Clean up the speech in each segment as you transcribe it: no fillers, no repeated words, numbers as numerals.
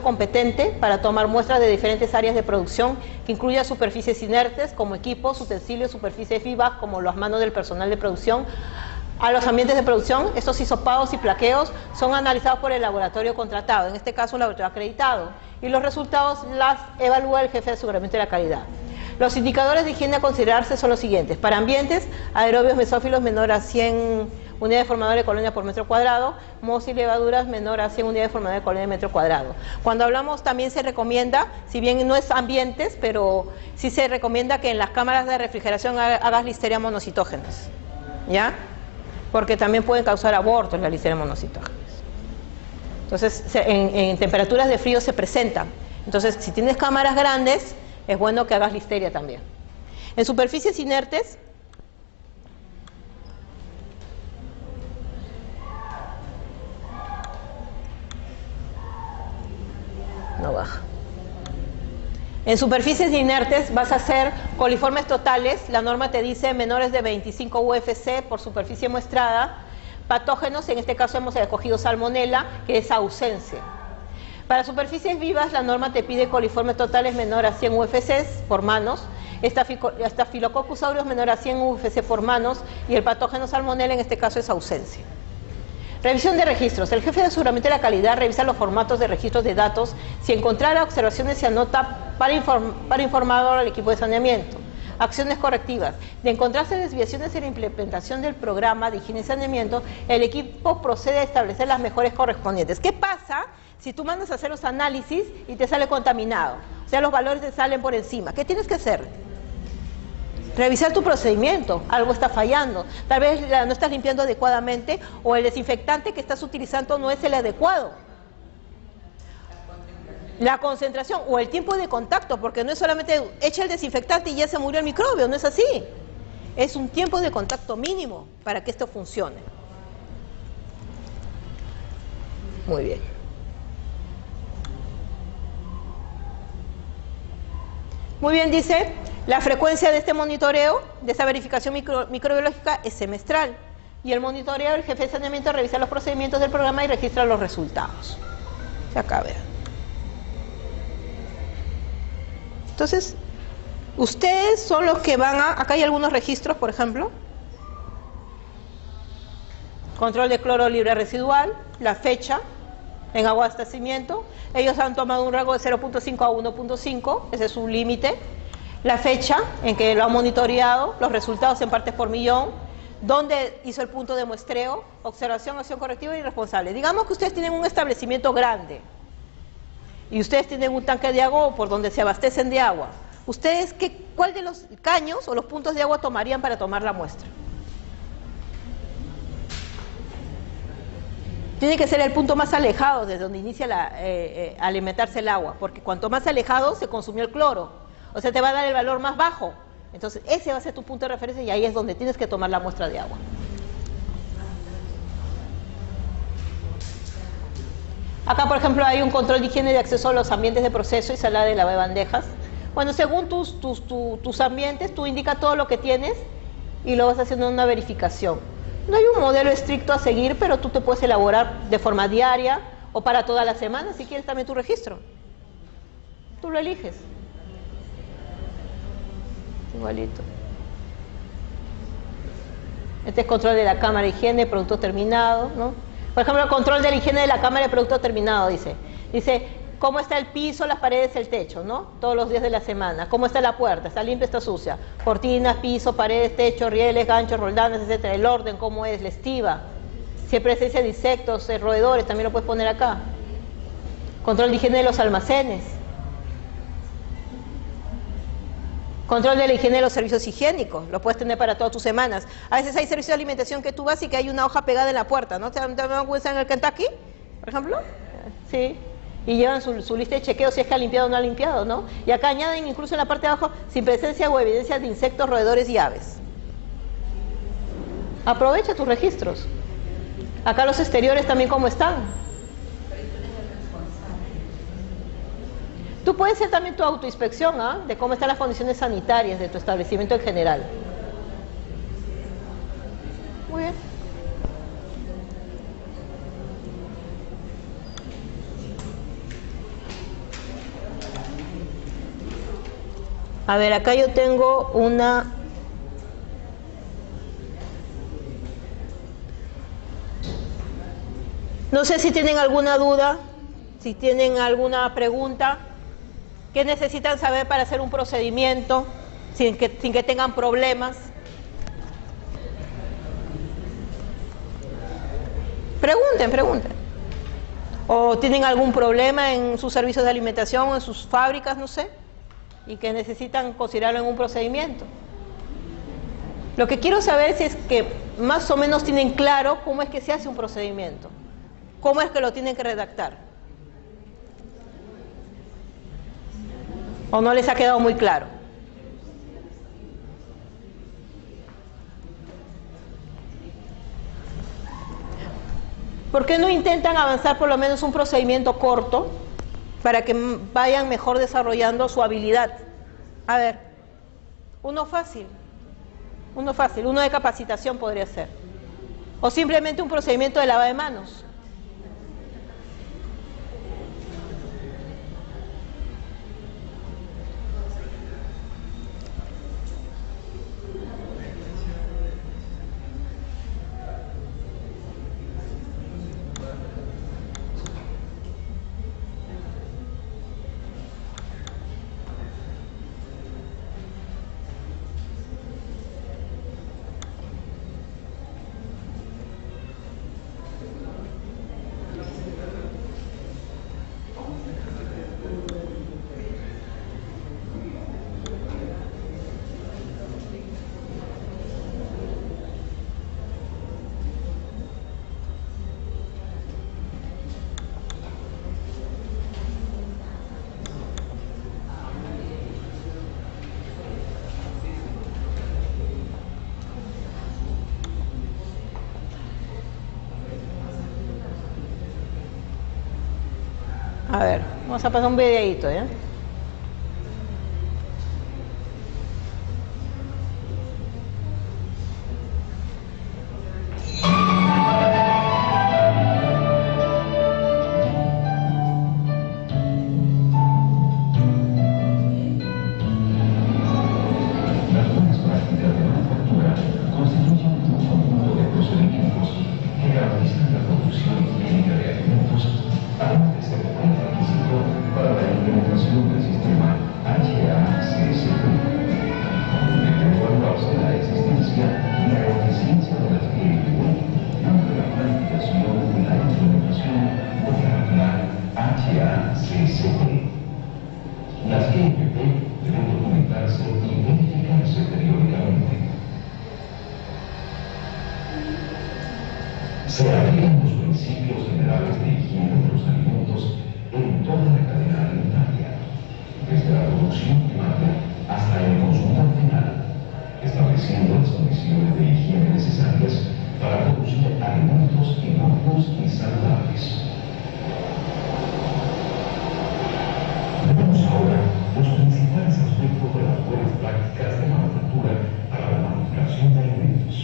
competente para tomar muestras de diferentes áreas de producción que incluya superficies inertes como equipos, utensilios, superficies vivas como las manos del personal de producción, a los ambientes de producción. Estos hisopados y plaqueos son analizados por el laboratorio contratado, en este caso un laboratorio acreditado, y los resultados las evalúa el jefe de aseguramiento de la calidad. Los indicadores de higiene a considerarse son los siguientes: para ambientes, aerobios mesófilos menor a 100 unidades formadoras de colonia por metro cuadrado, mozos y levaduras menor a 100 unidades formadoras de colonia de metro cuadrado. Cuando hablamos también se recomienda, si bien no es ambientes, pero sí se recomienda que en las cámaras de refrigeración hagas listeria monocitógenos, ¿ya? Porque también pueden causar abortos las listerias monocitógenas. Entonces, en temperaturas de frío se presentan. Entonces, si tienes cámaras grandes, es bueno que hagas listeria también. En superficies inertes, no baja. En superficies inertes vas a hacer coliformes totales, la norma te dice menores de 25 UFC por superficie muestrada, patógenos, en este caso hemos escogido salmonela, que es ausencia. Para superficies vivas la norma te pide coliformes totales menor a 100 UFCs por manos, Staphylococcus aureus menor a 100 UFC por manos y el patógeno salmonela en este caso es ausencia. Revisión de registros. El jefe de aseguramiento de la calidad revisa los formatos de registros de datos. Si encontrara observaciones se anota para informar al equipo de saneamiento. Acciones correctivas. De encontrarse desviaciones en la implementación del programa de higiene y saneamiento, el equipo procede a establecer las mejores correspondientes. ¿Qué pasa si tú mandas a hacer los análisis y te sale contaminado? O sea, los valores te salen por encima. ¿Qué tienes que hacer? Revisar tu procedimiento, algo está fallando, tal vez no estás limpiando adecuadamente o el desinfectante que estás utilizando no es el adecuado. La concentración o el tiempo de contacto, porque no es solamente echa el desinfectante y ya se murió el microbio, no es así. Es un tiempo de contacto mínimo para que esto funcione. Muy bien. Muy bien, dice, la frecuencia de este monitoreo, de esta verificación microbiológica es semestral. Y el monitoreo, el jefe de saneamiento revisa los procedimientos del programa y registra los resultados. Acá, vean. Entonces, ustedes son los que van a... Acá hay algunos registros, por ejemplo. Control de cloro libre residual, la fecha en agua de abastecimiento. Ellos han tomado un rango de 0.5 a 1.5, ese es su límite. La fecha en que lo han monitoreado, los resultados en partes por millón, dónde hizo el punto de muestreo, observación, acción correctiva y responsable. Digamos que ustedes tienen un establecimiento grande y ustedes tienen un tanque de agua por donde se abastecen de agua. ¿Ustedes cuál de los caños o los puntos de agua tomarían para tomar la muestra? Tiene que ser el punto más alejado desde donde inicia alimentarse el agua, porque cuanto más alejado se consumió el cloro, o sea, te va a dar el valor más bajo. Entonces, ese va a ser tu punto de referencia y ahí es donde tienes que tomar la muestra de agua. Acá, por ejemplo, hay un control de higiene de acceso a los ambientes de proceso y sala de lavabandejas. Bueno, según tus ambientes, tú indicas todo lo que tienes y lo vas haciendo en una verificación. No hay un modelo estricto a seguir, pero tú te puedes elaborar de forma diaria o para toda la semana, si quieres también tu registro. Tú lo eliges. Igualito. Este es control de la cámara de higiene, producto terminado, ¿no? Por ejemplo, el control de la higiene de la cámara de producto terminado, dice, cómo está el piso, las paredes, el techo, ¿no? Todos los días de la semana. Cómo está la puerta, está limpia, está sucia. Cortinas, piso, paredes, techo, rieles, ganchos, roldanes, etcétera. El orden, cómo es, la estiva. Si hay presencia de insectos, roedores, también lo puedes poner acá. Control de higiene de los almacenes. Control de la higiene de los servicios higiénicos, lo puedes tener para todas tus semanas. A veces hay servicios de alimentación que tú vas y que hay una hoja pegada en la puerta, ¿no? ¿Te dan cuenta en el Kentucky, por ejemplo? Sí. Y llevan su lista de chequeo si es que ha limpiado o no ha limpiado, ¿no? Y acá añaden incluso en la parte de abajo, sin presencia o evidencia de insectos, roedores y aves. Aprovecha tus registros. Acá los exteriores también cómo están. Tú puedes hacer también tu autoinspección, ¿ah? De cómo están las condiciones sanitarias de tu establecimiento en general. Muy bien. A ver, acá yo tengo una... No sé si tienen alguna duda, si tienen alguna pregunta. ¿Qué necesitan saber para hacer un procedimiento sin que tengan problemas? Pregunten. ¿O tienen algún problema en sus servicios de alimentación o en sus fábricas, no sé, y que necesitan considerarlo en un procedimiento? Lo que quiero saber si es que más o menos tienen claro cómo es que se hace un procedimiento, cómo es que lo tienen que redactar. ¿O no les ha quedado muy claro? ¿Por qué no intentan avanzar por lo menos un procedimiento corto para que vayan mejor desarrollando su habilidad? A ver, uno fácil, uno de capacitación podría ser. O simplemente un procedimiento de lavado de manos. A ver, vamos a pasar un videíto, ¿ya? Se aplican los principios generales de higiene de los alimentos en toda la cadena alimentaria, desde la producción primaria hasta el consumo final, estableciendo las condiciones de higiene necesarias para producir alimentos inocuos y saludables. Vemos ahora los principales aspectos de las buenas prácticas de manufactura para la manipulación de alimentos.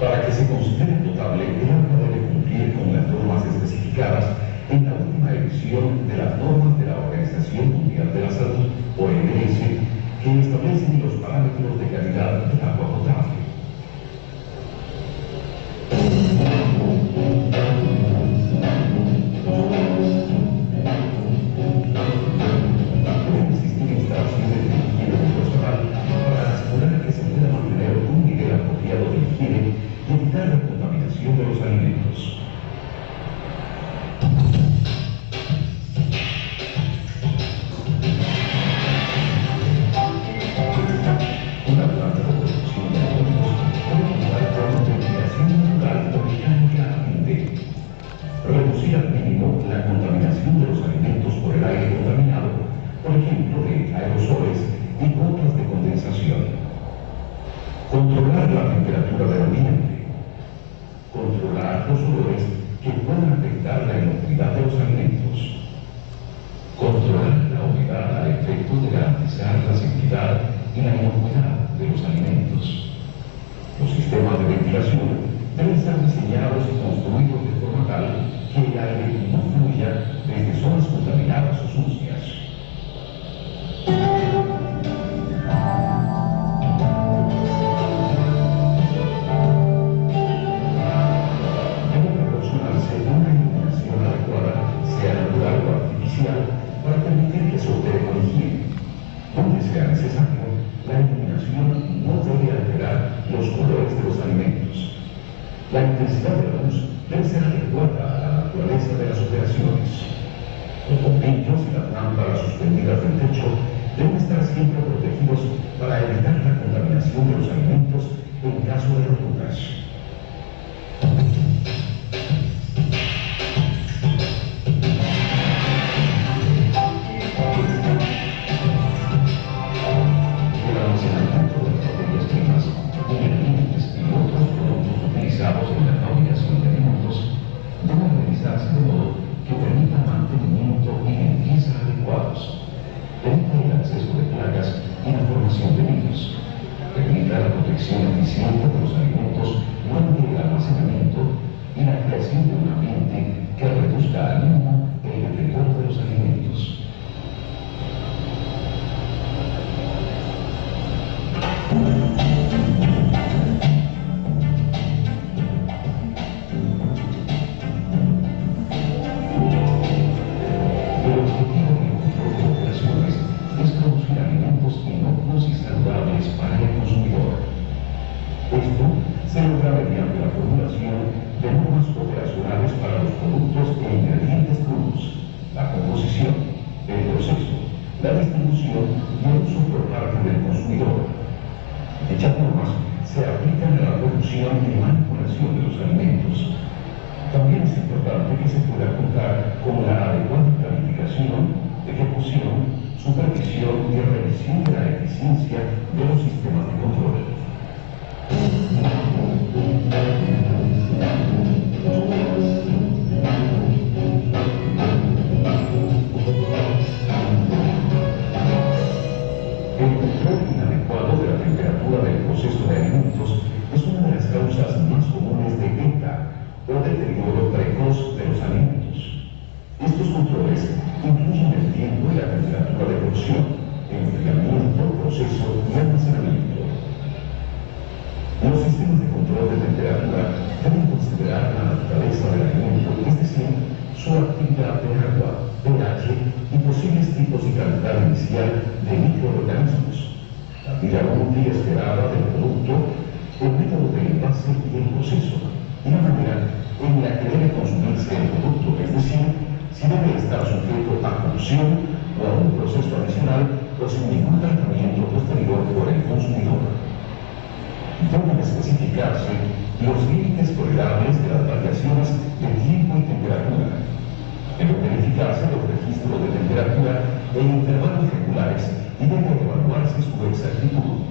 Para que se considere potable, el agua debe cumplir con las normas especificadas en la última edición de las normas de la Organización Mundial de la Salud, OMS, que establecen los parámetros de calidad del agua potable. efecto de garantizar la seguridad y la inocuidad de los alimentos. Los sistemas de ventilación deben ser diseñados y construidos de forma tal que el aire no fluya desde zonas contaminadas o sucias. Debe proporcionarse una iluminación adecuada, sea natural o artificial, para permitir que se opere con higiene. Donde sea necesario, la iluminación no debe alterar los colores de los alimentos. La intensidad de la luz debe ser adecuada a la naturaleza de las operaciones. Los bombillos y las lámparas suspendidas del techo deben estar siempre protegidos para evitar la contaminación de los alimentos en caso de roturas. El almacenamiento de las materias primas, ingredientes y otros productos utilizados en la fabricación de alimentos debe realizarse de modo que permita mantenimiento y limpieza adecuados, permita el acceso de plagas y la formación de virus, permita la protección eficiente de los alimentos durante el almacenamiento y la creación de un ambiente que reduzca al mínimo el deterioro de los alimentos. El objetivo del control de operaciones es producir alimentos inocuos y saludables para el consumidor. Esto se logra mediante la formulación de normas operacionales para los productos e ingredientes crudos, la composición, el proceso, la distribución y el uso por parte del consumidor. Dichas normas se aplican a la producción y manipulación de los alimentos. También es importante que se pueda contar con la adecuada planificación, ejecución, supervisión y revisión de la eficiencia de los sistemas de control. El control inadecuado de la temperatura del proceso de alimentos es una de las causas más comunes de ETA o deterioro precoz de los alimentos. Estos controles incluyen el tiempo y la temperatura de cocción, enfriamiento, proceso y almacenamiento. Los sistemas de control de temperatura deben considerar la naturaleza del alimento, es decir, su actividad de agua, pH y posibles tipos y calidad inicial de microorganismos, la vida útil esperada del producto, el método de envase y el proceso, y la manera en la que debe consumirse el producto, es decir, si debe estar sujeto a cocción o a un proceso adicional o sin ningún tratamiento posterior por el consumidor. Deben especificarse los límites tolerables de las variaciones de tiempo y temperatura. Deben verificarse los registros de temperatura en intervalos regulares y debe evaluarse su exactitud.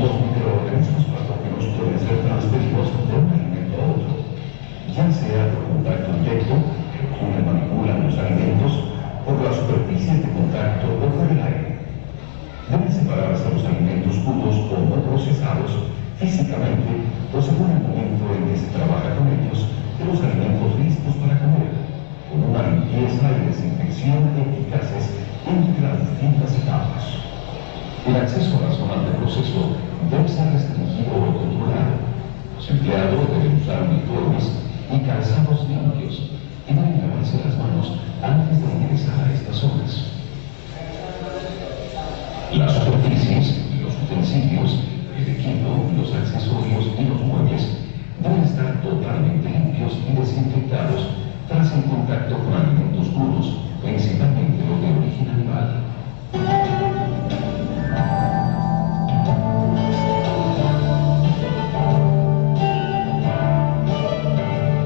Los microorganismos patógenos pueden ser transferidos de un alimento a otro, ya sea por contacto directo, que los quienes manipulan los alimentos, por la superficie de contacto o por el aire. Deben separarse los alimentos crudos o no procesados físicamente o según el momento en que se trabaja con ellos de los alimentos listos para comer, con una limpieza y desinfección eficaces entre las distintas etapas. El acceso a la zona de proceso debe ser restringido o controlado. Los empleados deben usar uniformes y calzados limpios y deben lavarse las manos antes de ingresar a estas zonas. Las superficies, los utensilios, el equipo, los accesorios y los muebles deben estar totalmente limpios y desinfectados tras el contacto con alimentos crudos, principalmente los de origen animal.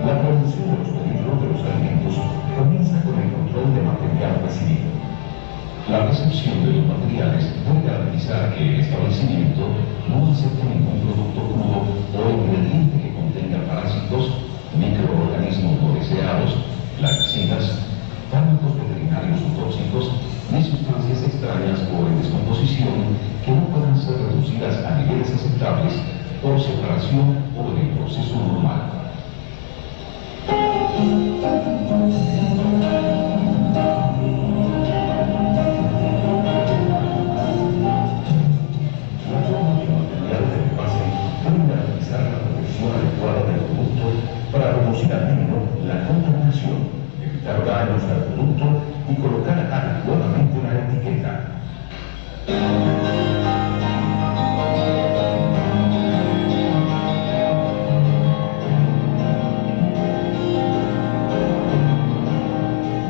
La producción de los peligros de los alimentos comienza con el control de material recibido. La recepción de los materiales debe garantizar que el establecimiento no acepte ningún producto crudo o ingrediente que contenga parásitos, microorganismos no deseados, plaguicidas, fármacos veterinarios o tóxicos, ni sustancias extrañas o en descomposición que no puedan ser reducidas a niveles aceptables por separación o en el proceso normal. Para reducir al mínimo la contaminación, evitar daños al producto y colocar adecuadamente la etiqueta.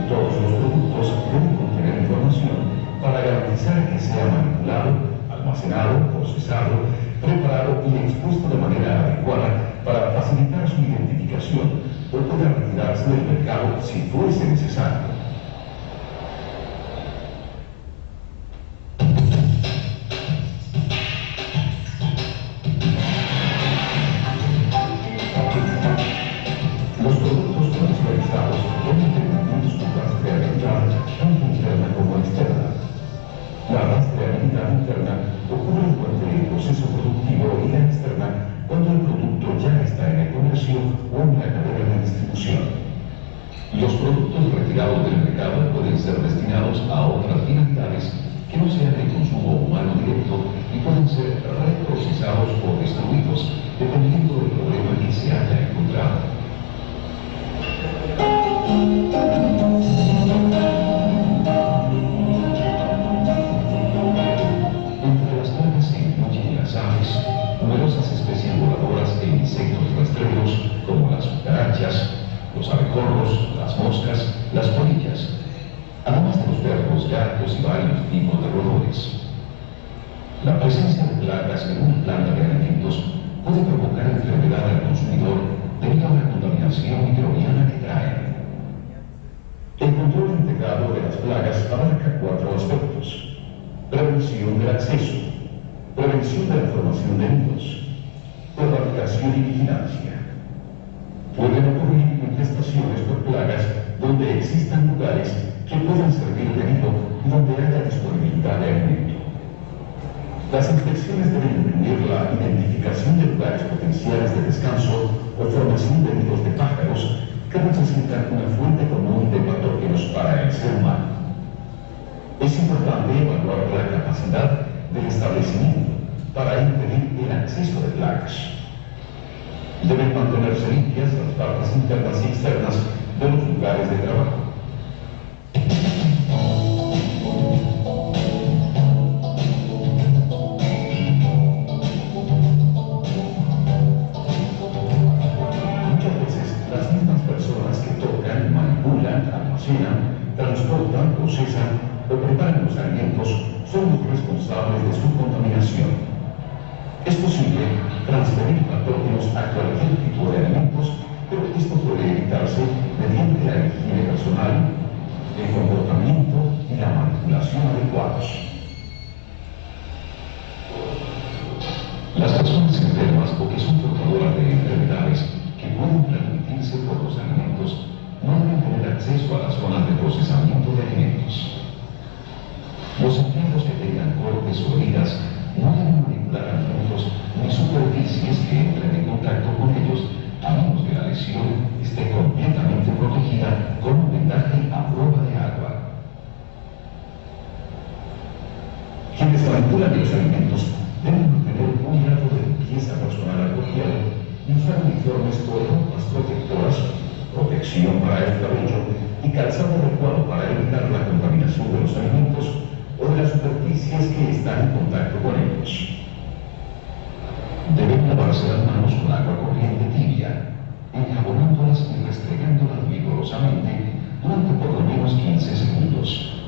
Todos los productos deben contener información para garantizar que sea manipulado, almacenado, procesado, preparado y expuesto de manera adecuada para facilitar su identificación o pueda retirarse del mercado si fuese necesario. Los productos comercializados deben tener su rastreabilidad tanto interna como externa. La rastreabilidad interna ocurre durante el proceso productivo y la externa cuando el producto ya está en el comercio o en la cadena de distribución. Los productos retirados del mercado pueden ser destinados a otras finalidades que no sean de consumo humano directo y pueden ser reprocesados o destruidos dependiendo del problema que se haya encontrado. Entre las plagas se incluyen las aves, numerosas especies voladoras e insectos rastreros como las cucarachas, los abejorros, las moscas, las polillas, además de los perros, gatos y varios tipos de roedores. La presencia de plagas en una planta de alimentos puede provocar enfermedad al consumidor debido a la contaminación microbiana que traen. El control integrado de las plagas abarca 4 aspectos: prevención del acceso, prevención de la formación de nidos, erradicación y vigilancia. Pueden ocurrir infestaciones por plagas donde existan lugares que puedan servir de nido y donde haya disponibilidad de alimento. Las inspecciones deben incluir la identificación de lugares potenciales de descanso o formación de nidos de pájaros que representan una fuente común de patógenos para el ser humano. Es importante evaluar la capacidad del establecimiento para impedir el acceso de plagas. Deben mantenerse limpias las partes internas y externas de los lugares de trabajo. Muchas veces las mismas personas que tocan, manipulan, almacenan, transportan, procesan o preparan los alimentos son los responsables de su contaminación. Es posible transferir patógenos a cualquier tipo de alimentos, pero esto puede evitarse mediante la higiene personal, el comportamiento y la manipulación adecuados. Las personas enfermas o que son portadoras de enfermedades que pueden transmitirse por los alimentos no deben tener acceso a las zonas de procesamiento de alimentos. Los empleados que tengan cortes o heridas no deben manipular alimentos ni superficies que entren en contacto con ellos a menos que la lesión esté completamente protegida con un vendaje a prueba de agua. Quienes manipulan los alimentos deben mantener un grado de limpieza personal apropiado y usar uniformes con ropas protectoras, protección para el cabello y calzado adecuado para evitar la contaminación de los alimentos o de las superficies que están en contacto con ellos. Deben lavarse las manos con agua corriente tibia, enjabonándolas y restregándolas vigorosamente durante por lo menos 15 segundos.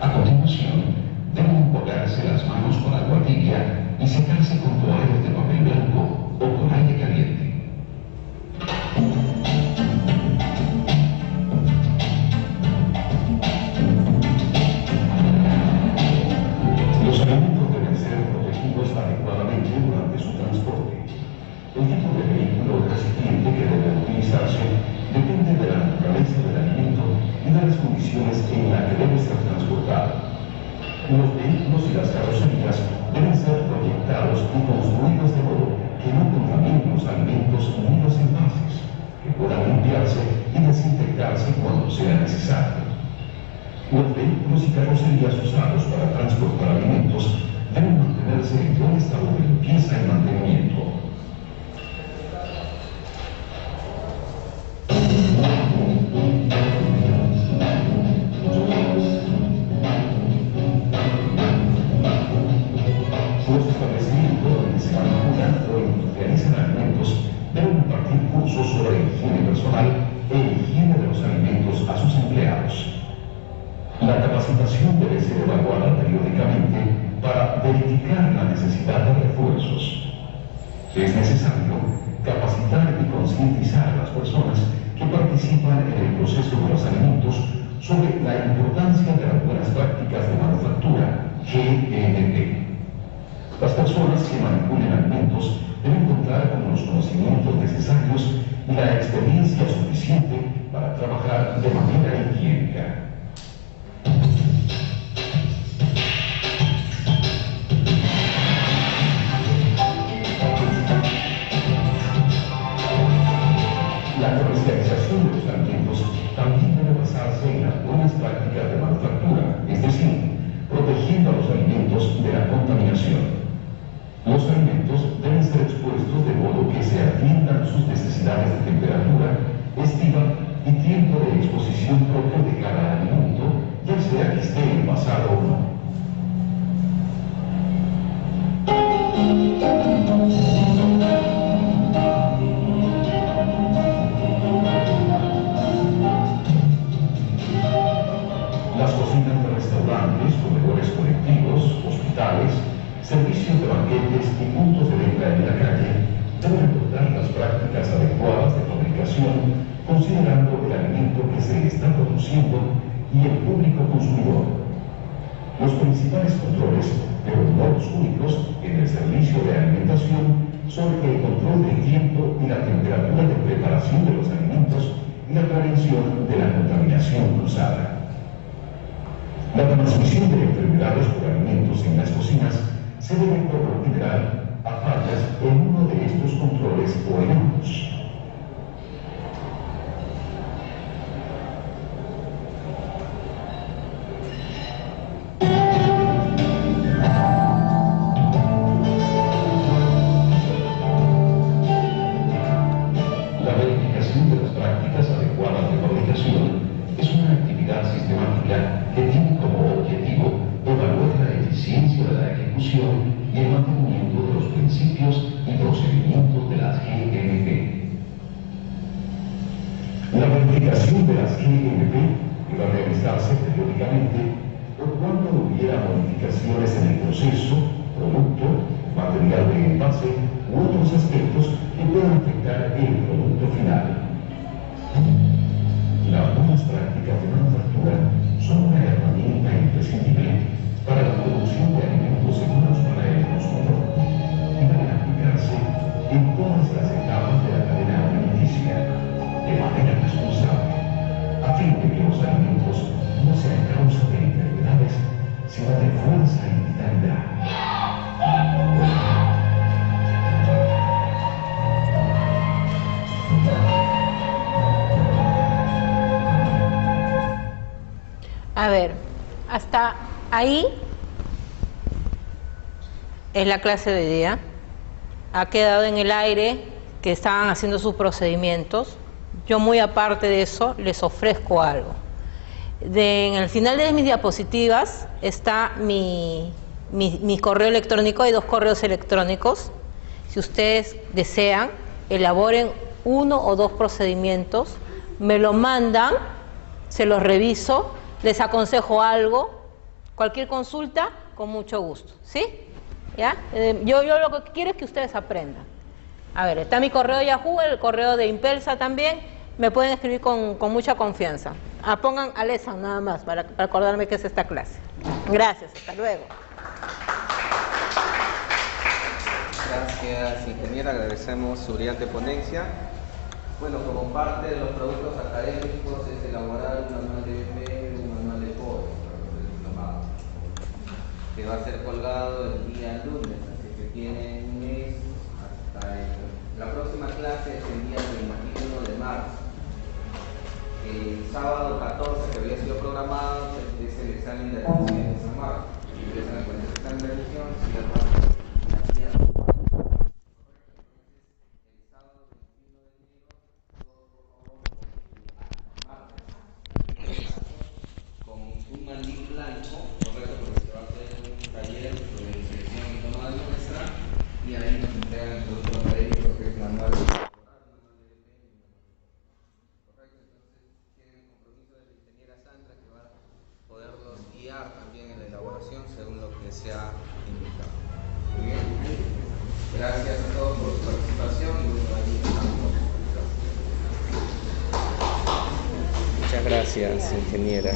A continuación, deben enjuagarse las manos con agua tibia y secarse con toallas de papel blanco o con aire caliente. Los vehículos y las carrocerías deben ser proyectados y construidos de modo que no contaminen los alimentos ni los envases, que puedan limpiarse y desinfectarse cuando sea necesario. Los vehículos y carrocerías usados para transportar alimentos deben mantenerse en buen estado de limpieza y mantenimiento. Los establecimientos donde se manipulan o industrializan alimentos deben impartir cursos sobre higiene personal e higiene de los alimentos a sus empleados. La capacitación debe ser evaluada periódicamente para verificar la necesidad de refuerzos. Es necesario capacitar y concientizar a las personas que participan en el proceso de los alimentos sobre la importancia de las buenas prácticas de manufactura, GMP. Las personas que manipulen alimentos deben contar con los conocimientos necesarios y la experiencia suficiente para trabajar de manera higiénica. La comercialización de los alimentos también debe basarse en las buenas prácticas de manufactura, es decir, protegiendo a los alimentos de la contaminación. Los alimentos deben ser expuestos de modo que se atiendan sus necesidades de temperatura, estiva y tiempo de exposición propio de cada alimento, ya sea que esté envasado o no. Las cocinas de restaurantes, comedores colectivos, hospitales, servicios de banquetes y puntos de venta en la calle deben adoptar las prácticas adecuadas de fabricación, considerando el alimento que se está produciendo y el público consumidor. Los principales controles, pero no los únicos, en el servicio de alimentación son el control del tiempo y la temperatura de preparación de los alimentos y la prevención de la contaminación cruzada. La transmisión de enfermedades por alimentos en las cocinas se debe por lo general a fallas en uno de estos controles o en ambos. La verificación de las prácticas adecuadas de fabricación es una actividad sistemática que tiene como objetivo evaluar la eficiencia de la ejecución y el mantenimiento de los principios y procedimientos de las GMP. La verificación de las GMP debe realizarse periódicamente por cuando hubiera modificaciones en el proceso, producto, material de envase u otros aspectos que puedan afectar el producto final. Las buenas prácticas de manufactura son una herramienta imprescindible para la producción de alimentos seguros para el consumidor y deben aplicarse en todas las etapas de la cadena alimenticia de manera responsable, a fin de que los alimentos no sean causa de enfermedades, sino de fuerza y vitalidad. A ver, hasta ahí es la clase de hoy día. Ha quedado en el aire que estaban haciendo sus procedimientos. Yo, muy aparte de eso, les ofrezco algo. En el final de mis diapositivas está mi correo electrónico. Hay 2 correos electrónicos. Si ustedes desean, elaboren 1 o 2 procedimientos, me lo mandan, se los reviso, les aconsejo algo, cualquier consulta, con mucho gusto, ¿sí? ¿Ya? Yo lo que quiero es que ustedes aprendan. A ver, está mi correo Yahoo, el correo de Impelsa también, me pueden escribir con mucha confianza. Pongan Alesan nada más para acordarme que es esta clase. Gracias, hasta luego. Gracias, ingeniera, agradecemos su brillante ponencia. Bueno, como parte de los productos académicos es elaborar un manual de fe, un manual de código para los diplomados. que va a ser colgado el día lunes, así que tienen un mes hasta la próxima clase es el día 21 de marzo. El sábado 14, que había sido programado, es el examen de admisión de San Marcos. Empiezan con el examen de admisión, cierran la tierra. El sábado 21 de enero, todos por favor, martes, con un mandil blanco, correcto, porque se va a hacer un taller de selección y toma de muestra, y ahí nos entregan el producto académico que es manual. Poderlos guiar también en la elaboración según lo que se ha indicado. Muy bien. Gracias a todos por su participación y bueno, ahí estamos. Muchas gracias, ingeniera.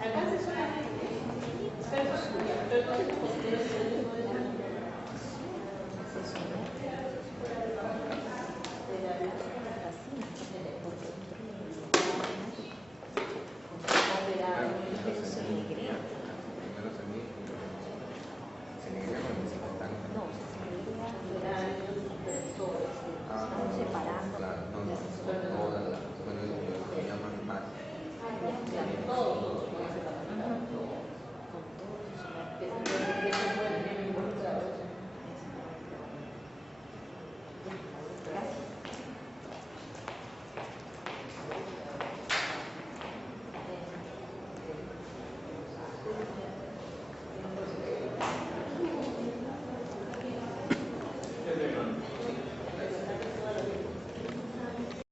Alcance solamente, pero